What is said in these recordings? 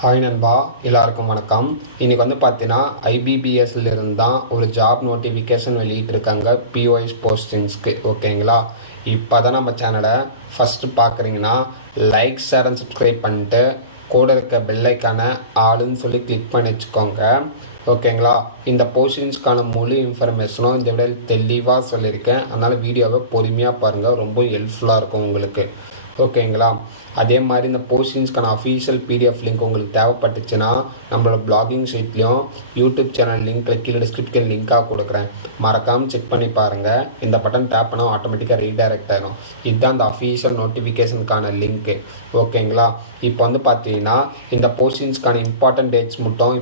Hi நண்பா, எல்லாருக்கும் வணக்கம். இன்றைக்கி வந்து பார்த்தீங்கன்னா ஐபிபிஎஸ்லேருந்து தான் ஒரு ஜாப் நோட்டிஃபிகேஷன் வெளியிட்டிருக்காங்க பிஓஎஸ் போஸ்டிங்ஸ்க்கு. ஓகேங்களா? இப்போ தான் நம்ம சேனலை ஃபஸ்ட்டு பார்க்குறீங்கன்னா லைக், ஷேர் அண்ட் சப்ஸ்கிரைப் பண்ணிட்டு கூட இருக்க பெல்லைக்கான ஆளுன்னு சொல்லி கிளிக் பண்ணி வச்சுக்கோங்க. ஓகேங்களா? இந்த போஸ்டிங்ஸ்க்கான முழு இன்ஃபர்மேஷனும் இந்த விட தெளிவாக சொல்லியிருக்கேன். அதனால் வீடியோவை பொறுமையாக பாருங்கள், ரொம்ப ஹெல்ப்ஃபுல்லாக இருக்கும் உங்களுக்கு. ஓகேங்களா? அதே மாதிரி இந்த போஸ்டிங்ஸ்க்கான அஃபீஷியல் பிடிஎஃப் லிங்க் உங்களுக்கு தேவைப்பட்டுச்சுன்னா நம்மளோட பிளாகிங் சைட்லேயும் யூடியூப் சேனல் லிங்க்கில் கீழே டிஸ்கிரிப்ஷன் லிங்காக கொடுக்குறேன், மறக்காமல் செக் பண்ணி பாருங்கள். இந்த பட்டன் டேப் பண்ணால் ஆட்டோமேட்டிக்காக ரீடைரக்ட் ஆகிடும். இதுதான் இந்த அஃபீஷியல் நோட்டிஃபிகேஷனுக்கான லிங்க்கு. ஓகேங்களா? இப்போ வந்து பார்த்தீங்கன்னா இந்த போஸ்டிங்ஸ்க்கான இம்பார்ட்டன்ட் டேட்ஸ் மட்டும்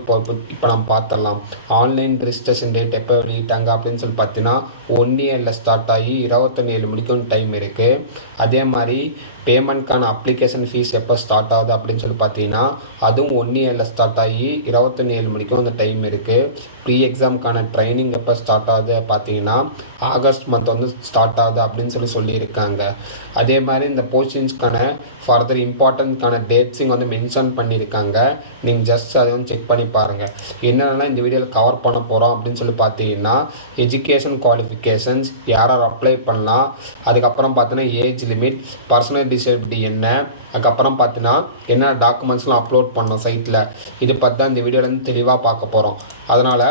இப்போ நம்ம பார்த்துடலாம். ஆன்லைன் ரிஜிஸ்ட்ரேஷன் டேட் எப்போ வெளியிட்டாங்க அப்படின்னு சொல்லி பார்த்தீங்கன்னா 1 இயரில் ஸ்டார்ட் ஆகி 27 மணிக்கும் டைம் இருக்குது. அதே மாதிரி பேமெண்ட்கான அப்ளிகேஷன் ஃபீஸ் எப்போ ஸ்டார்ட் ஆகுது அப்படின்னு சொல்லி பார்த்தீங்கன்னா அதுவும் 1 இயரில் ஸ்டார்ட் ஆகி 27 மணிக்கும் அந்த டைம் இருக்குது. ப்ரீ எக்ஸாமுக்கான ட்ரைனிங் எப்போ ஸ்டார்ட் ஆகுது பார்த்தீங்கன்னா ஆகஸ்ட் மந்த் வந்து ஸ்டார்ட் ஆகுது அப்படின்னு சொல்லியிருக்காங்க. அதே மாதிரி இந்த போஸ்டிங்ஸ்க்கான ஃபர்தர் இம்பார்ட்டன்ட்கான டேட்ஸிங் வந்து மென்ஷன் பண்ணியிருக்காங்க. நீங்கள் ஜஸ்ட் அதை வந்து செக் பண்ணி பாருங்கள். என்னென்னா இந்த வீடியோவில் கவர் பண்ண போகிறோம் அப்படின்னு சொல்லி பார்த்தீங்கன்னா எஜுகேஷன் குவாலிஃபிகேஷன்ஸ் யார் அப்ளை பண்ணலாம், அதுக்கப்புறம் பார்த்தீங்கன்னா ஏஜ் லிமிட், பர்சனல் டிசபிலிட்டி என்ன, அதுக்கப்புறம் பார்த்தீங்கன்னா என்ன டாக்குமெண்ட்ஸ்லாம் அப்லோட் பண்ணோம் சைட்டில், இது பற்றி தான் இந்த வீடியோலேருந்து தெளிவாக பார்க்க போகிறோம். அதனால்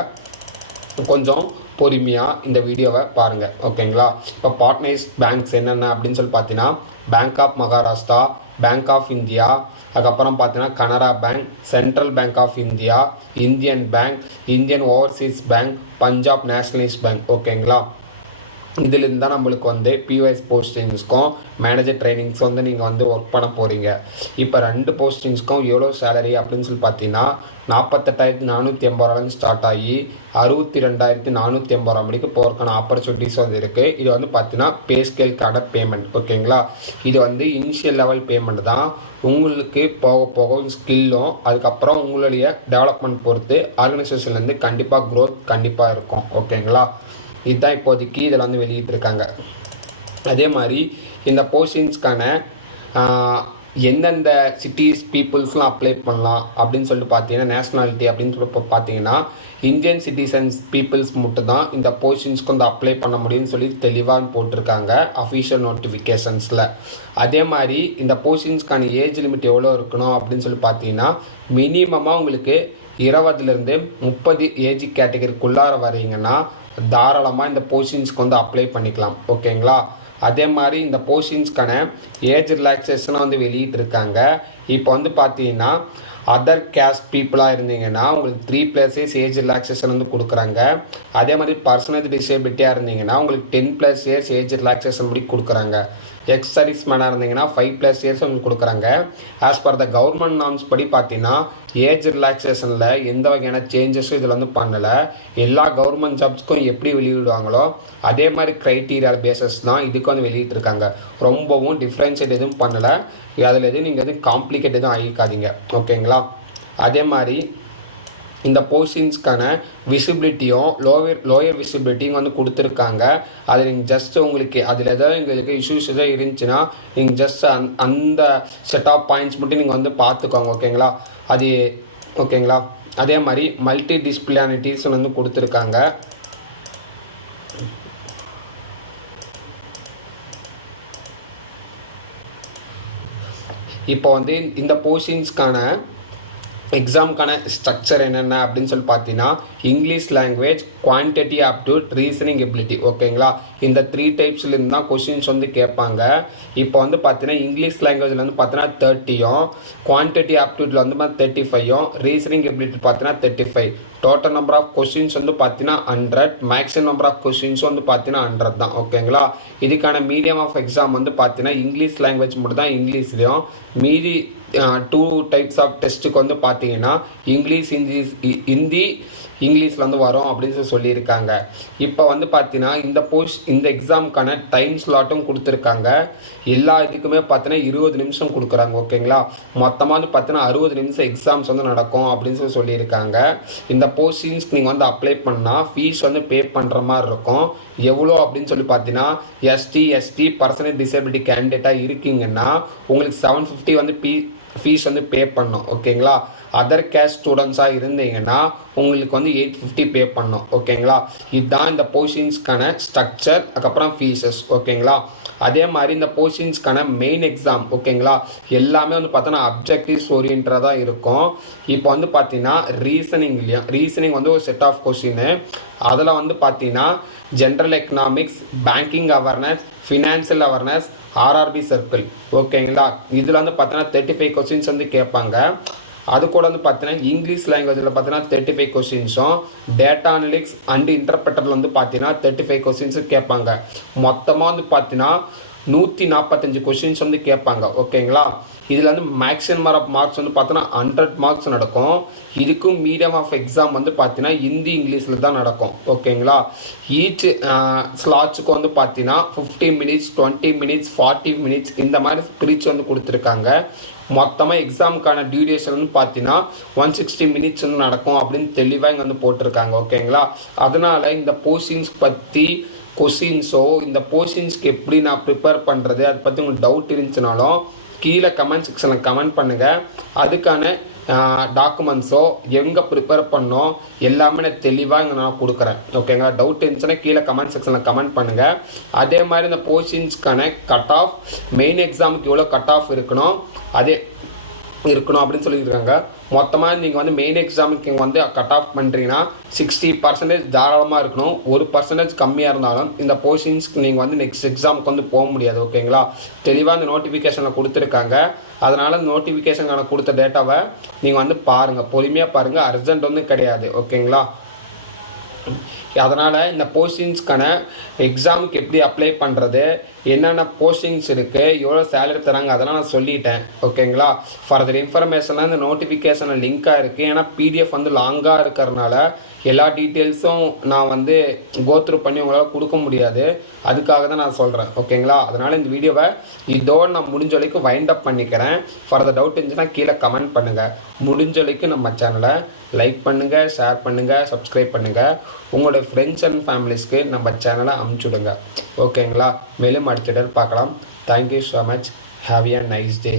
கொஞ்சம் பொறுமையாக இந்த வீடியோவை பாருங்கள். ஓகேங்களா? இப்போ பார்ட்னர்ஸ் பேங்க்ஸ் என்னென்ன அப்படின்னு சொல்லி பார்த்தீங்கன்னா bank of Maharashtra, bank of India, அதுக்கப்புறம் பார்த்தீங்கன்னா Canara bank, central bank of India, Indian bank, Indian overseas bank, Punjab nationalist bank. ஓகேங்களா? இதிலிருந்து தான் நம்மளுக்கு வந்து பிஓஎஸ் போஸ்டிங்ஸ்க்கும் மேனேஜர் ட்ரைனிங்ஸ் வந்து நீங்கள் வந்து ஒர்க் பண்ண போகிறீங்க. இப்போ 2 போஸ்டிங்ஸ்க்கும் எவ்வளோ சேலரி அப்படின்னு சொல்லி பார்த்தீங்கன்னா 48,480 ஸ்டார்ட் ஆகி 62,480 மணிக்கு போகிறதுக்கான ஆப்பர்ச்சுனிட்டிஸ் வந்து இருக்குது. இது வந்து பார்த்தீங்கன்னா பே ஸ்கேலுக்கான பேமெண்ட். ஓகேங்களா? இது வந்து இனிஷியல் லெவல் பேமெண்ட் தான். உங்களுக்கு போக போக ஸ்கில்லும் அதுக்கப்புறம் உங்களுடைய டெவலப்மெண்ட் பொறுத்து ஆர்கனைசேஷன்லேருந்து கண்டிப்பாக க்ரோத் கண்டிப்பாக இருக்கும். ஓகேங்களா? இதுதான் இப்போதைக்கு இதில் வந்து வெளியிட்டிருக்காங்க. அதே மாதிரி இந்த போஸ்டிங்ஸ்க்கான எந்தெந்த சிட்டிஸ் பீப்புள்ஸ்லாம் அப்ளை பண்ணலாம் அப்படின்னு சொல்லிட்டு பார்த்தீங்கன்னா நேஷ்னாலிட்டி அப்படின்னு சொல்லி பார்த்தீங்கன்னா இந்தியன் சிட்டிசன்ஸ் பீப்புள்ஸ் மட்டும் தான் இந்த போஸ்டிங்ஸ்க்கு வந்து அப்ளை பண்ண முடியும்னு சொல்லி தெளிவாக போட்டிருக்காங்க அஃபீஷியல் நோட்டிஃபிகேஷன்ஸில். அதே மாதிரி இந்த போஸ்டிங்ஸ்க்கான ஏஜ் லிமிட் எவ்வளோ இருக்கணும் அப்படின்னு சொல்லி பார்த்தீங்கன்னா மினிமமாக உங்களுக்கு 20லேருந்து 30 ஏஜ் கேட்டகரிக்குள்ளார வரீங்கன்னா தாராளமாக இந்த போஸ்டிங்ஸ்க்கு வந்து அப்ளை பண்ணிக்கலாம். ஓகேங்களா? அதே மாதிரி இந்த போஸ்டிங்ஸ்க்கான ஏஜ் ரிலாக்ஸேஷனை வந்து வெளியிட்டிருக்காங்க. இப்போ வந்து பார்த்தீங்கன்னா அதர் கேஸ்ட் பீப்புளாக இருந்தீங்கன்னா உங்களுக்கு 3+ இயர்ஸ் ஏஜ் ரிலாக்ஸேஷன் வந்து கொடுக்குறாங்க. அதே மாதிரி பர்சனல் டிசேபிலிட்டியாக இருந்தீங்கன்னா உங்களுக்கு 10+ இயர்ஸ் ஏஜ் ரிலாக்ஸேஷன் படி கொடுக்குறாங்க. எக்ஸ் சர்வீஸ் மேனாக இருந்தீங்கன்னா 5+ இயர்ஸ் வந்து கொடுக்குறாங்க. As per the government norms படி பார்த்தீங்கன்னா ஏஜ் ரிலாக்ஸேஷனில் எந்த வகையான சேஞ்சஸும் இதில் வந்து பண்ணலை. எல்லா கவர்மெண்ட் ஜாப்ஸ்க்கும் எப்படி வெளியிடுவாங்களோ அதே மாதிரி க்ரைட்டீரியா பேசஸ் தான் இதுக்கு வந்து வெளியிட்டிருக்காங்க. ரொம்பவும் டிஃப்ரென்ஷியேட் எதுவும் பண்ணலை. அதில் எதுவும் நீங்கள் எதுவும் காம்ப்ளிகேட் எதுவும் ஆகிக்காதீங்க. ஓகேங்களா? அதே மாதிரி இந்த போஸ்டிங்ஸ்க்கான விசிபிலிட்டியும் லோயர் விசிபிலிட்டியும் வந்து கொடுத்துருக்காங்க. அது நீங்கள் ஜஸ்ட் உங்களுக்கு அதில் எதாவது எங்களுக்கு இஷ்யூஸ் எதாவது இருந்துச்சுன்னா நீங்கள் ஜஸ்ட் அந்த செட் ஆஃப் பாயிண்ட்ஸ் மட்டும் நீங்கள் வந்து பார்த்துக்கோங்க. ஓகேங்களா? அது ஓகேங்களா? அதே மாதிரி மல்டி டிஸ்பிளானிட்டிஸ் வந்து கொடுத்துருக்காங்க. இப்போ வந்து இந்த போஸ்டிங்ஸ்க்கான எக்ஸாமுக்கான ஸ்ட்ரக்சர் என்னென்ன அப்படின்னு சொல்லி பார்த்தீங்கன்னா English language, quantity aptitude, reasoning ability. ஓகேங்களா? இந்த 3 டைப்ஸ்லேருந்து தான் கொஸ்டின்ஸ் வந்து கேட்பாங்க. இப்போ வந்து பார்த்தீங்கன்னா இங்கிலீஷ் லாங்குவேஜில் வந்து பார்த்தீங்கன்னா 30யும், குவான்டிட்டி ஆப்டியூட்டில் வந்து 35யும், ரீசனிங் எபிலிட்டி பார்த்தீங்கன்னா 35. டோட்டல் நம்பர் ஆஃப் கொஸ்டின்ஸ் வந்து பார்த்தீங்கன்னா 100, மேக்ஸிமம் நம்பர் ஆஃப் கொஸ்டின்ஸ் வந்து பார்த்தீங்கன்னா 100 தான். ஓகேங்களா? இதுக்கான மீடியம் ஆஃப் எக்ஸாம் வந்து பார்த்தீங்கன்னா இங்கிலீஷ் லாங்குவேஜ் மட்டும் தான் இங்கிலீஷ்லேயும், மீதி 2 டைப்ஸ் ஆஃப் டெஸ்ட்டுக்கு வந்து பார்த்தீங்கன்னா ஹிந்தி இங்கிலீஷில் வந்து வரும் அப்படின்னு சொல்லியிருக்காங்க. இப்போ வந்து பார்த்தீங்கன்னா இந்த எக்ஸாமுக்கான டைம் ஸ்லாட்டும் கொடுத்துருக்காங்க. எல்லா இதுக்குமே பார்த்தீங்கன்னா 20 நிமிஷம் கொடுக்குறாங்க. ஓகேங்களா? மொத்தமாக வந்து பார்த்தீங்கன்னா 60 நிமிஷம் எக்ஸாம்ஸ் வந்து நடக்கும் அப்படின்னு சொல்லியிருக்காங்க. இந்த போஸ்டிங்ஸ்க்கு நீங்கள் வந்து அப்ளை பண்ணால் ஃபீஸ் வந்து பே பண்ணுற மாதிரி இருக்கும். எவ்வளோ அப்படின்னு சொல்லி பார்த்தீங்கன்னா எஸ்டி பர்சனல் டிசபிலிட்டி கேண்டிடேட்டாக இருக்கீங்கன்னா உங்களுக்கு 750 வந்து ஃபீஸ் வந்து பே பண்ணணும். ஓகேங்களா, அதர் கேஸ்ட் ஸ்டூடெண்ட்ஸாக இருந்தீங்கன்னா உங்களுக்கு வந்து 850 பே பண்ணணும். ஓகேங்களா, இதுதான் இந்த போஸ்டிங்ஸ்க்கான ஸ்ட்ரக்சர், அதுக்கப்புறம் ஃபீஸஸ். ஓகேங்களா, அதே மாதிரி இந்த போஸ்டிங்ஸ்க்கான மெயின் எக்ஸாம் ஓகேங்களா எல்லாமே வந்து பார்த்தோன்னா அப்ஜெக்டிவ்ஸ் ஓரியன்டாக இருக்கும். இப்போ வந்து பார்த்தீங்கன்னா ரீசனிங் வந்து ஒரு செட் ஆஃப் கொஸ்டின். அதில் வந்து பார்த்தீங்கன்னா general economics, banking awareness, financial awareness, RRB circle. ஓகேங்களா, இதில் வந்து பார்த்தீங்கன்னா 35 கொஸ்டின்ஸ் வந்து கேட்பாங்க. அது கூட வந்து பார்த்தீங்கன்னா இங்கிலீஷ் லாங்குவேஜில் பார்த்தீங்கன்னா 35 கொஸ்டின்ஸும், டேட்டா அனலிக்ஸ் அண்ட் இன்டர்பிரட்டரில் வந்து பார்த்தீங்கன்னா 35 கொஸ்டின்ஸும் கேட்பாங்க. மொத்தமாக வந்து பார்த்தீங்கன்னா 145 கொஸ்டின்ஸ் வந்து கேட்பாங்க. ஓகேங்களா, இதில் வந்து மேக்ஸிமம் ஆஃப் மார்க்ஸ் வந்து பார்த்தீங்கன்னா 100 மார்க்ஸ் நடக்கும். இதுக்கும் மீடியம் ஆஃப் எக்ஸாம் வந்து பார்த்தீங்கன்னா ஹிந்தி இங்கிலீஷில் தான் நடக்கும். ஓகேங்களா, ஈச் ஸ்லாட்ஸுக்கு வந்து பார்த்தீங்கன்னா 15 மினிட்ஸ், 20 மினிட்ஸ், 40 மினிட்ஸ் இந்த மாதிரி பிரித்து வந்து கொடுத்துருக்காங்க. மொத்தமாக எக்ஸாமுக்கான டியூரேஷன் வந்து பார்த்தீங்கன்னா 160 மினிட்ஸ் வந்து நடக்கும் அப்படின்னு தெளிவாக இங்கே வந்து போட்டிருக்காங்க. ஓகேங்களா, அதனால் இந்த போஸ்டிங்ஸ் பற்றி கொஸ்டின்ஸோ இந்த போஸ்டிங்ஸ்க்கு எப்படி நான் ப்ரிப்பேர் பண்ணுறது அதை பற்றி உங்களுக்கு டவுட் இருந்துச்சுனாலும் கீழே கமெண்ட் செக்ஷனில் கமெண்ட் பண்ணுங்கள். அதுக்கான டாக்குமெண்ட்ஸோ எங்கே ப்ரிப்பேர் பண்ணோம் எல்லாமே நான் தெளிவாக இங்கே நான் கொடுக்குறேன். ஓகேங்களா, டவுட் இருந்துச்சுன்னா கீழே கமெண்ட் செக்ஷனில் கமெண்ட் பண்ணுங்கள். அதே மாதிரி இந்த போஸ்டிங்ஸ்க்கான கட் ஆஃப், மெயின் எக்ஸாமுக்கு எவ்வளோ கட் ஆஃப் இருக்கணும் அப்படின்னு சொல்லியிருக்காங்க. மொத்தமாக நீங்கள் வந்து மெயின் எக்ஸாமுக்கு வந்து கட் ஆஃப் பண்ணுறீங்கன்னா 60% தாராளமாக இருக்கணும். 1% கம்மியாக இருந்தாலும் இந்த போஸ்டிங்ஸ்க்கு நீங்கள் வந்து நெக்ஸ்ட் எக்ஸாமுக்கு வந்து போக முடியாது. ஓகேங்களா, தெளிவாக அந்த நோட்டிஃபிகேஷனில் கொடுத்துருக்காங்க. அதனால் அந்த நோட்டிஃபிகேஷனுக்கான கொடுத்த டேட்டாவை நீங்கள் வந்து பாருங்கள், பொறுமையாக பாருங்கள், அர்ஜென்ட் வந்து கிடையாது. ஓகேங்களா, அதனால் இந்த போஸ்டிங்ஸ்க்கான எக்ஸாமுக்கு எப்படி அப்ளை பண்ணுறது, என்னென்ன போஸ்டிங்ஸ் இருக்குது, எவ்வளோ சேலரி தராங்க அதெல்லாம் நான் சொல்லிட்டேன். ஓகேங்களா, ஃபர்தர் இன்ஃபர்மேஷன்லாம் இந்த நோட்டிஃபிகேஷனில் லிங்காக இருக்குது. ஏன்னா பிடிஎஃப் வந்து லாங்காக இருக்கிறதுனால எல்லா டீட்டெயில்ஸும் நான் வந்து கோத்ரூ பண்ணி உங்களால் கொடுக்க முடியாது. அதுக்காக தான் நான் சொல்கிறேன். ஓகேங்களா, அதனால் இந்த வீடியோவை இதோடு நான் முடிஞ்ச வரைக்கும் வைண்ட் அப் பண்ணிக்கிறேன். ஃபர்தர் டவுட் இருந்துச்சுன்னா கீழே கமெண்ட் பண்ணுங்கள். முடிஞ்ச வரைக்கும் நம்ம சேனலை லைக் பண்ணுங்கள், ஷேர் பண்ணுங்கள், சப்ஸ்கிரைப் பண்ணுங்கள். உங்களுடைய ஃப்ரெண்ட்ஸ் அண்ட் ஃபேமிலிஸ்க்கு நம்ம சேனலை அனுப்பிச்சுடுங்க. ஓகேங்களா, மேலும் அடுத்த பார்க்கலாம். Thank you so much. Have a nice day.